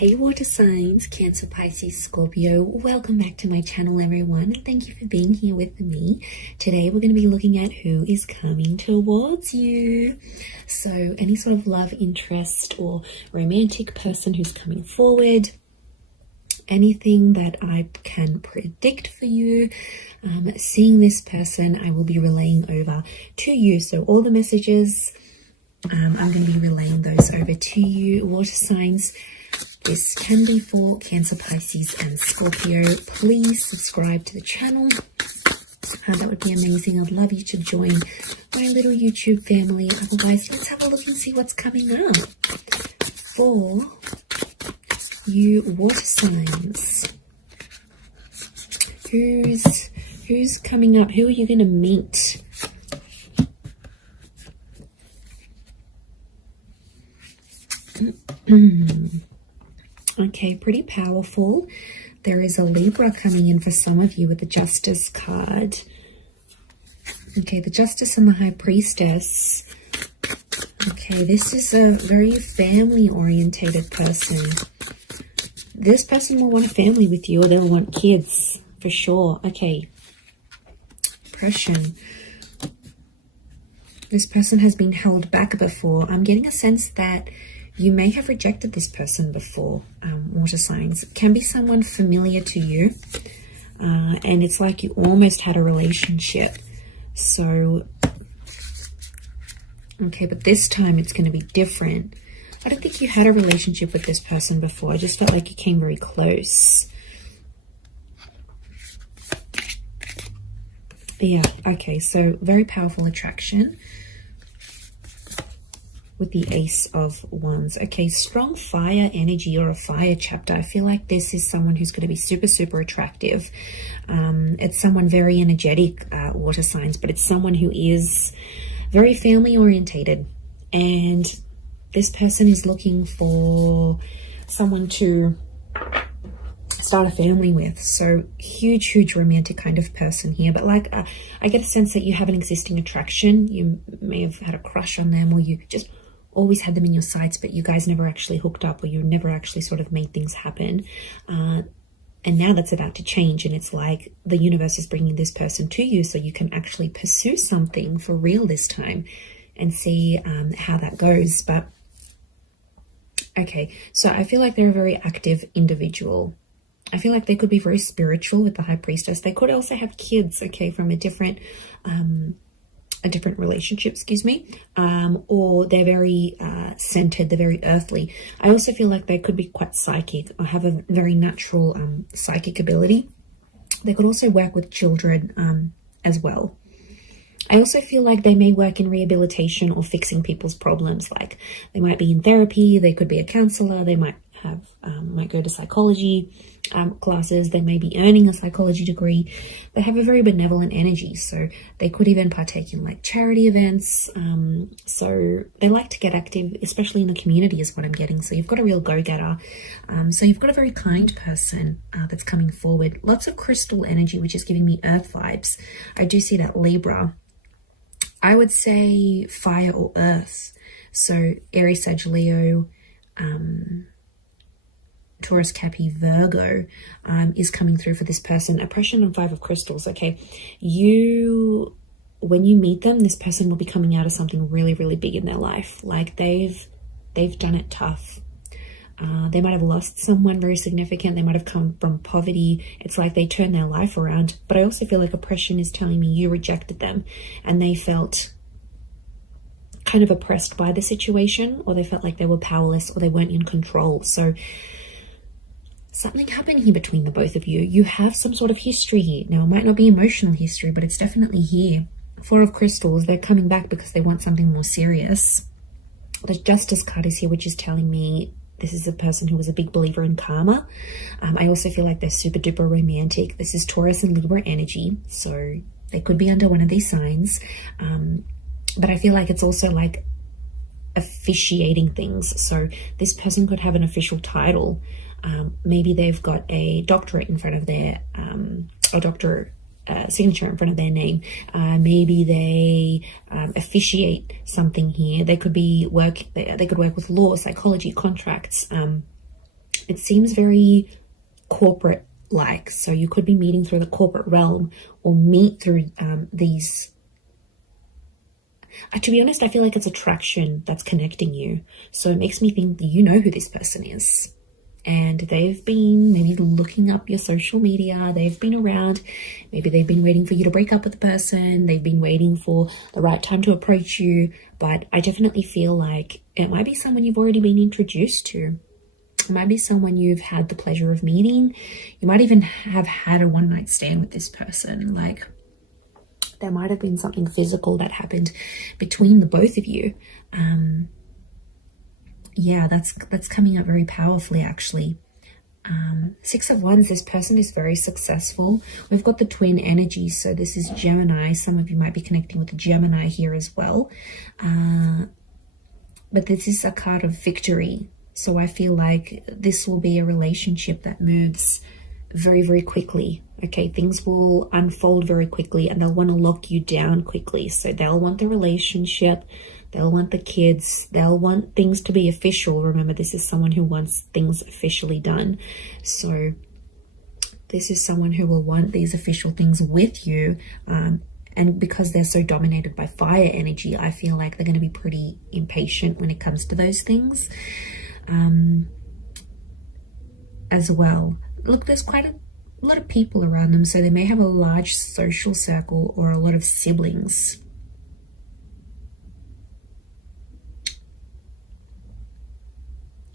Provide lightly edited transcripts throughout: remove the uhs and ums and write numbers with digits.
Hey water signs, Cancer, Pisces, Scorpio, welcome back to my channel everyone, and thank you for being here with me. Today we're going to be looking at who is coming towards you. So any sort of love interest or romantic person who's coming forward, anything that I can predict for you, seeing this person I will be relaying over to you. So all the messages, I'm going to be relaying those over to you, water signs. This can be for Cancer, Pisces and Scorpio. Please subscribe to the channel. That would be amazing. I'd love you to join my little YouTube family. Otherwise, let's have a look and see what's coming up for you water signs. Who's coming up? Who are you going to meet? Okay, pretty powerful. There is a Libra coming in for some of you with the Justice card. Okay, the Justice and the High Priestess. Okay, this is a very family-orientated person. This person will want a family with you, or they'll want kids, for sure. Okay. Oppression. This person has been held back before. I'm getting a sense that you may have rejected this person before, water signs. It can be someone familiar to you, and it's like you almost had a relationship. So, okay, but this time it's going to be different. I don't think you had a relationship with this person before. I just felt like you came very close. Yeah, okay, so very powerful attraction with the Ace of Wands. Okay, strong fire energy or a fire chapter. I feel like this is someone who's going to be super, super attractive. It's someone very energetic, water signs, but it's someone who is very family orientated. And this person is looking for someone to start a family with. So huge romantic kind of person here. But like, I get a sense that you have an existing attraction. You may have had a crush on them, or you just always had them in your sights, but you guys never actually hooked up, or you never actually sort of made things happen. And now that's about to change, and it's like the universe is bringing this person to you so you can actually pursue something for real this time and see how that goes. But okay, so I feel like they're a very active individual. I feel like they could be very spiritual with the High Priestess. They could also have kids, okay, from a different relationship, excuse me, or they're very centered, they're very earthly. I also feel like they could be quite psychic or have a very natural psychic ability. They could also work with children as well. I also feel like they may work in rehabilitation or fixing people's problems. Like they might be in therapy, they could be a counselor, they might have might go to psychology classes, they may be earning a psychology degree. They have a very benevolent energy, so they could even partake in like charity events. So they like to get active, especially in the community is what I'm getting. So you've got a real go-getter. So you've got a very kind person that's coming forward. Lots of crystal energy, which is giving me earth vibes. I do see that Libra. I would say fire or earth. So Aries, Sag, Leo, Taurus, Capi, Virgo is coming through for this person. Oppression and Five of Crystals. Okay, when you meet them, this person will be coming out of something really big in their life. Like they've done it tough. They might have lost someone very significant. They might have come from poverty. It's like they turned their life around. But I also feel like oppression is telling me you rejected them, and they felt kind of oppressed by the situation, or they felt like they were powerless, or they weren't in control. So something happened here between the both of you. You have some sort of history here. Now, it might not be emotional history, but it's definitely here. Four of Crystals, they're coming back because they want something more serious. The Justice card is here, which is telling me this is a person who was a big believer in karma. I also feel like they're super duper romantic. This is Taurus and Libra energy, so they could be under one of these signs. But I feel like it's also like officiating things. So this person could have an official title. Maybe they've got a doctorate in front of their, signature in front of their name. Maybe they officiate something here. They could be they could work with law, psychology, contracts. It seems very corporate like, so you could be meeting through the corporate realm or meet through these. To be honest, I feel like it's attraction that's connecting you. So it makes me think that you know who this person is. And they've been maybe looking up your social media. They've been around. Maybe they've been waiting for you to break up with the person. They've been waiting for the right time to approach you. But I definitely feel like it might be someone you've already been introduced to. It might be someone you've had the pleasure of meeting. You might even have had a one-night stand with this person. Like, there might have been something physical that happened between the both of you. Yeah, that's coming up very powerfully, actually. Six of Wands, this person is very successful. We've got the twin energy, so this is Gemini. Some of you might be connecting with the Gemini here as well. But this is a card of victory. So I feel like this will be a relationship that moves very, very quickly. Okay, things will unfold very quickly and they'll want to lock you down quickly. So they'll want the relationship, they'll want the kids, they'll want things to be official. Remember, this is someone who wants things officially done. So this is someone who will want these official things with you. And because they're so dominated by fire energy, I feel like they're going to be pretty impatient when it comes to those things as well. Look, there's quite a lot of people around them, so they may have a large social circle or a lot of siblings.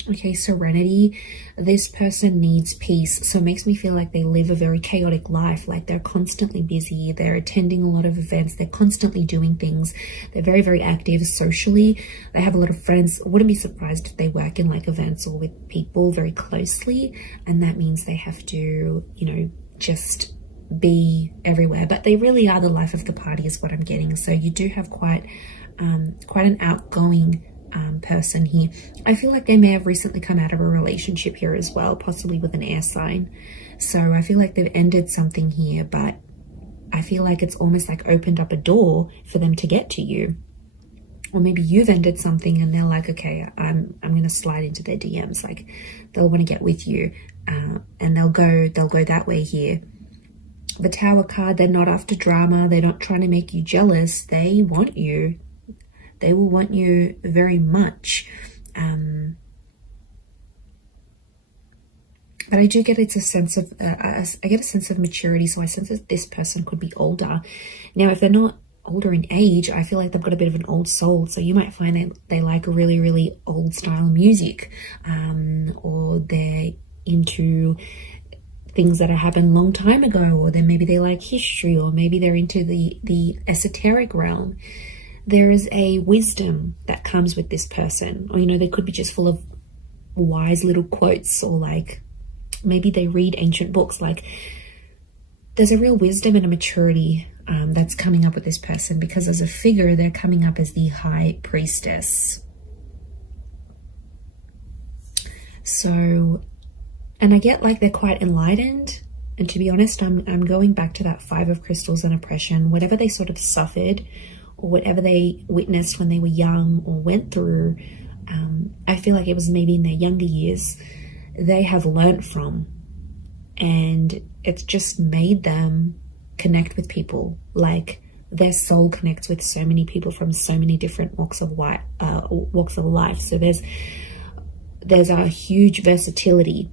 Okay, serenity. This person needs peace. So it makes me feel like they live a very chaotic life. Like they're constantly busy. They're attending a lot of events. They're constantly doing things. They're very, very active socially. They have a lot of friends. I wouldn't be surprised if they work in like events or with people very closely. And that means they have to, you know, just be everywhere. But they really are the life of the party is what I'm getting. So you do have quite an outgoing person here. I feel like they may have recently come out of a relationship here as well, possibly with an air sign. So I feel like they've ended something here, but I feel like it's almost like opened up a door for them to get to you. Or maybe you've ended something and they're like, okay, I'm going to slide into their DMs. Like they'll want to get with you, and they'll go that way here. The Tower card, they're not after drama. They're not trying to make you jealous. They want you. They will want you very much. But I do get it's a sense of, I get a sense of maturity. So I sense that this person could be older. Now, if they're not older in age, I feel like they've got a bit of an old soul. So you might find that they like really, really old style music, or they're into things that have happened a long time ago, or then maybe they like history, or maybe they're into the esoteric realm. There is a wisdom that comes with this person, or, you know, they could be just full of wise little quotes, or like maybe they read ancient books. Like there's a real wisdom and a maturity that's coming up with this person, because as a figure, they're coming up as the High Priestess. So, and I get like they're quite enlightened. And to be honest, I'm going back to that Five of Crystals and oppression, whatever they sort of suffered, or whatever they witnessed when they were young or went through, I feel like it was maybe in their younger years, they have learnt from, and it's just made them connect with people. Like their soul connects with so many people from so many different walks of life. So there's a huge versatility.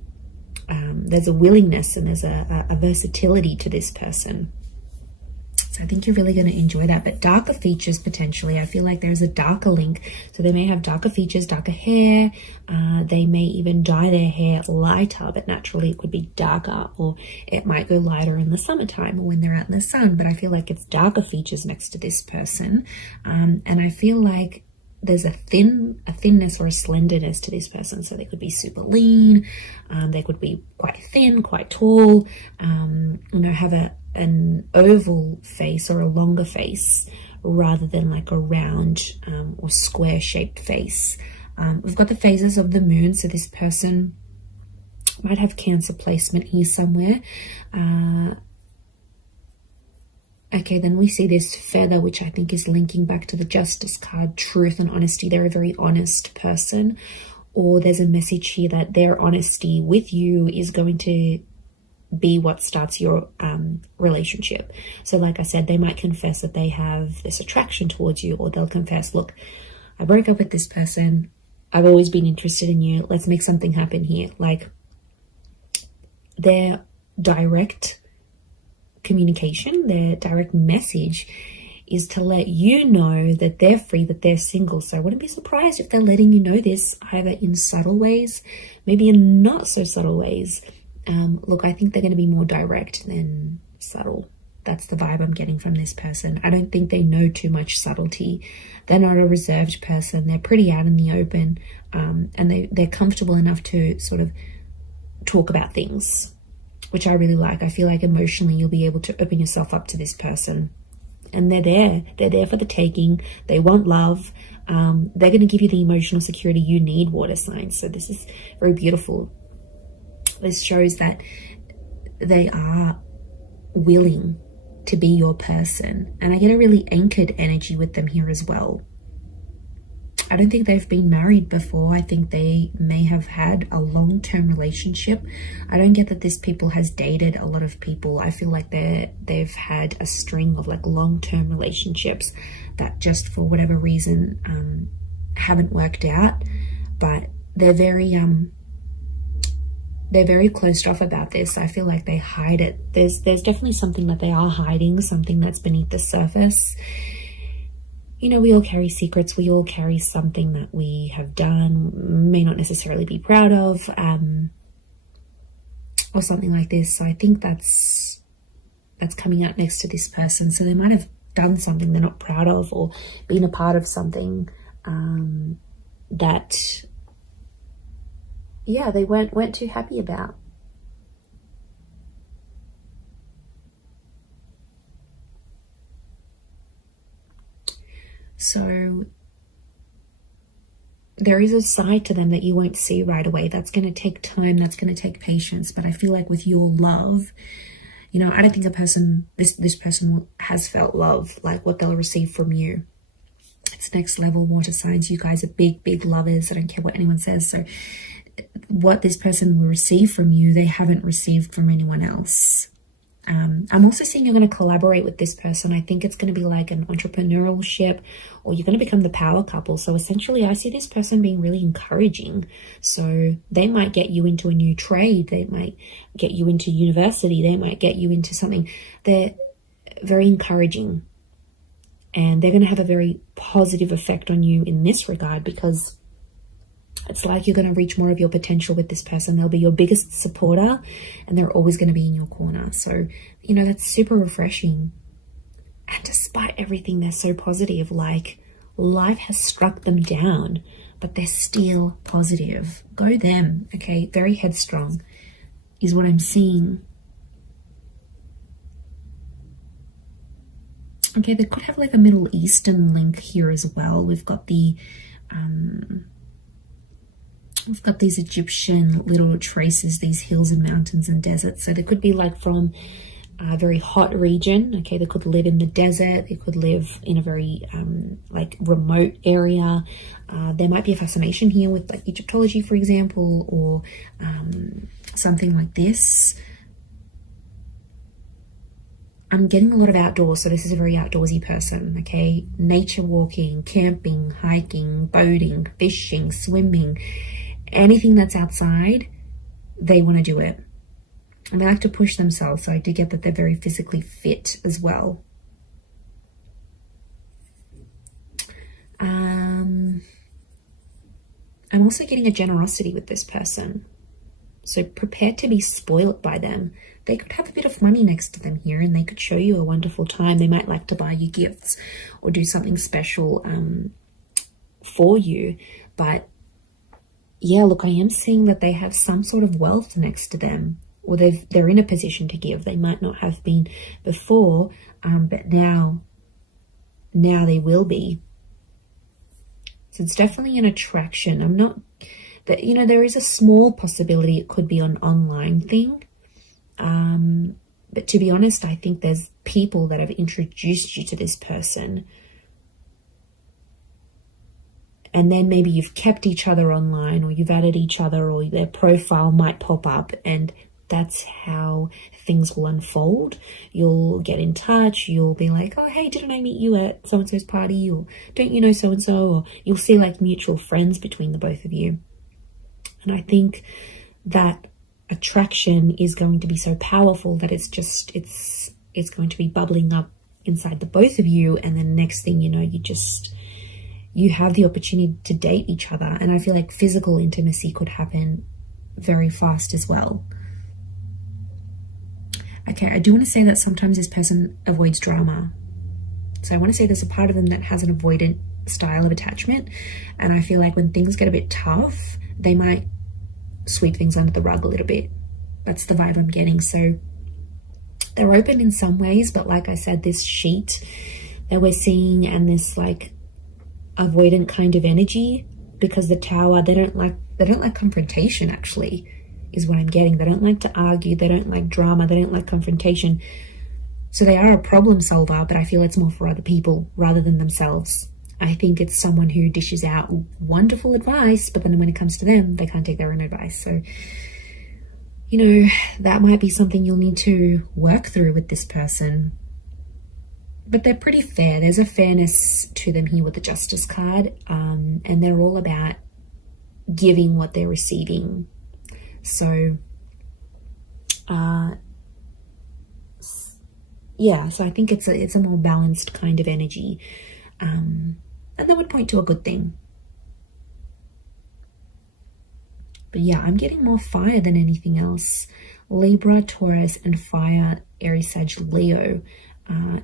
There's a willingness and there's a versatility to this person. So I think you're really going to enjoy that. But darker features, potentially, I feel like there's a darker link. So they may have darker features, darker hair. They may even dye their hair lighter, but naturally it could be darker, or it might go lighter in the summertime or when they're out in the sun. But I feel like it's darker features next to this person. And I feel like there's a thinness or a slenderness to this person. So they could be super lean. They could be quite thin, quite tall, have an oval face or a longer face rather than like a round or square shaped face. We've got the phases of the moon. So this person might have Cancer placement here somewhere. Okay, then we see this feather, which I think is linking back to the Justice card, truth and honesty. They're a very honest person, or there's a message here that their honesty with you is going to be what starts your relationship. So like I said, they might confess that they have this attraction towards you, or they'll confess, look, I broke up with this person, I've always been interested in you, let's make something happen here. Like, their direct communication, their direct message is to let you know that they're free, that they're single. So I wouldn't be surprised if they're letting you know this, either in subtle ways, maybe in not so subtle ways. Look, I think they're going to be more direct than subtle. That's the vibe I'm getting from this person. I don't think they know too much subtlety. They're not a reserved person. They're pretty out in the open, and they're comfortable enough to sort of talk about things, which I really like. I feel like emotionally you'll be able to open yourself up to this person. And they're there for the taking. They want love. They're going to give you the emotional security you need, water signs. So this is very beautiful. This shows that they are willing to be your person. And I get a really anchored energy with them here as well. I don't think they've been married before. I think they may have had a long-term relationship. I don't get that this people has dated a lot of people. I feel like they've had a string of like long-term relationships that just for whatever reason haven't worked out. But they're very closed off about this. I feel like they hide it. There's definitely something that they are hiding, something that's beneath the surface. You know, we all carry secrets. We all carry something that we have done, may not necessarily be proud of, or something like this. So I think that's coming out next to this person. So they might have done something they're not proud of, or been a part of something that, yeah, they weren't too happy about. So there is a side to them that you won't see right away. That's going to take time. That's going to take patience. But I feel like with your love, you know, I don't think this person has felt love like what they'll receive from you. It's next level, water signs. You guys are big, big lovers. I don't care what anyone says. So what this person will receive from you, they haven't received from anyone else. I'm also seeing you're going to collaborate with this person. I think it's going to be like an entrepreneurial ship, or you're going to become the power couple. So essentially I see this person being really encouraging. So they might get you into a new trade. They might get you into university. They might get you into something. They're very encouraging, and they're going to have a very positive effect on you in this regard, because it's like you're going to reach more of your potential with this person. They'll be your biggest supporter, and they're always going to be in your corner. So, you know, that's super refreshing. And despite everything, they're so positive. Like, life has struck them down, but they're still positive. Go them, okay? Very headstrong is what I'm seeing. Okay, they could have like a Middle Eastern link here as well. We've got these Egyptian little traces, these hills and mountains and deserts. So they could be like from a very hot region. Okay, they could live in the desert. They could live in a very like remote area. There might be a fascination here with like Egyptology, for example, or something like this. I'm getting a lot of outdoors, so this is a very outdoorsy person, okay? Nature walking, camping, hiking, boating, fishing, swimming, anything that's outside, they want to do it. And they like to push themselves, so I do get that they're very physically fit as well. I'm also getting a generosity with this person. So prepare to be spoiled by them. They could have a bit of money next to them here, and they could show you a wonderful time. They might like to buy you gifts or do something special for you. But yeah, look, I am seeing that they have some sort of wealth next to them, or they're in a position to give. They might not have been before, but now they will be. So it's definitely an attraction. I'm not, but you know, there is a small possibility it could be an online thing. But to be honest, I think there's people that have introduced you to this person. and then maybe you've kept each other online, or you've added each other, or their profile might pop up, and that's how things will unfold. You'll get in touch, you'll be like, oh hey, didn't I meet you at so-and-so's party, or don't you know so-and-so, or you'll see like mutual friends between the both of you. And I think that attraction is going to be so powerful that it's going to be bubbling up inside the both of you, and then next thing you know, you have the opportunity to date each other. And I feel like physical intimacy could happen very fast as well. Okay, I do want to say that sometimes this person avoids drama. So I want to say there's a part of them that has an avoidant style of attachment. And I feel like when things get a bit tough, they might sweep things under the rug a little bit. That's the vibe I'm getting. So they're open in some ways, but like I said, this sheet that we're seeing and this like avoidant kind of energy, because the Tower, they don't like confrontation, actually, is what I'm getting. They don't like to argue, they don't like drama, they don't like confrontation. So they are a problem solver, but I feel it's more for other people rather than themselves. I think it's someone who dishes out wonderful advice, but then when it comes to them, they can't take their own advice. So, you know, that might be something you'll need to work through with this person. But they're pretty fair. There's a fairness to them here with the Justice card, and they're all about giving what they're receiving. So, yeah, so I think it's a more balanced kind of energy, and that would point to a good thing. But yeah, I'm getting more fire than anything else. Libra, Taurus, and fire, Aries, Sag, Leo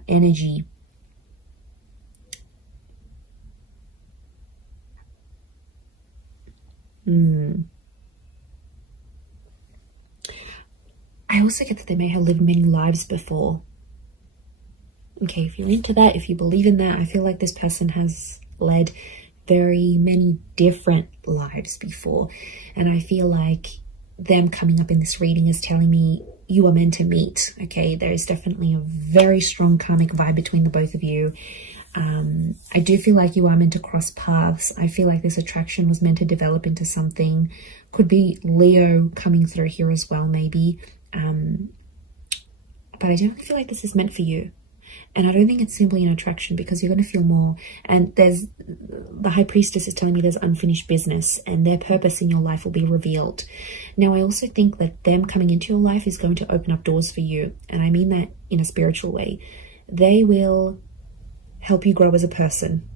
energy. I also get that they may have lived many lives before. Okay, if you're into that, if you believe in that, I feel like this person has led very many different lives before. And I feel like them coming up in this reading is telling me you are meant to meet. Okay, there is definitely a very strong karmic vibe between the both of you. I do feel like you are meant to cross paths. I feel like this attraction was meant to develop into something. Could be Leo coming through here as well, maybe. But I definitely feel like this is meant for you. And I don't think it's simply an attraction, because you're going to feel more. And the High Priestess is telling me there's unfinished business, and their purpose in your life will be revealed. Now, I also think that them coming into your life is going to open up doors for you. And I mean that in a spiritual way. They will help you grow as a person.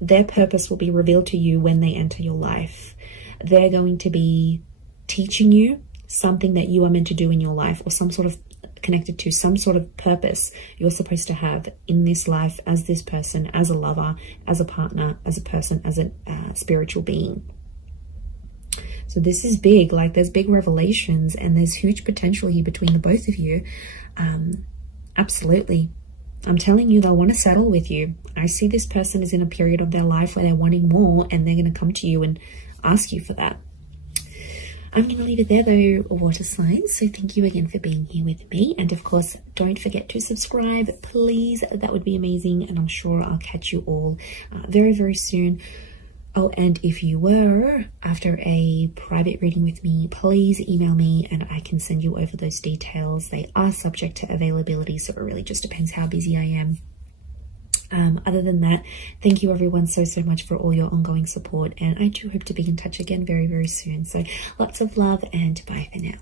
Their purpose will be revealed to you when they enter your life. They're going to be teaching you something that you are meant to do in your life, or some sort of connected to some sort of purpose you're supposed to have in this life as this person, as a lover, as a partner, as a person, as a spiritual being. So this is big. Like, there's big revelations, and there's huge potential here between the both of you. Absolutely. I'm telling you, they'll want to settle with you. I see this person is in a period of their life where they're wanting more, and they're going to come to you and ask you for that. I'm going to leave it there though, water signs. So thank you again for being here with me. And of course, don't forget to subscribe, please. That would be amazing. And I'm sure I'll catch you all very, very soon. Oh, and if you were after a private reading with me, please email me and I can send you over those details. They are subject to availability, so it really just depends how busy I am. Other than that, thank you everyone so much for all your ongoing support, and I do hope to be in touch again very, very soon. So lots of love, and bye for now.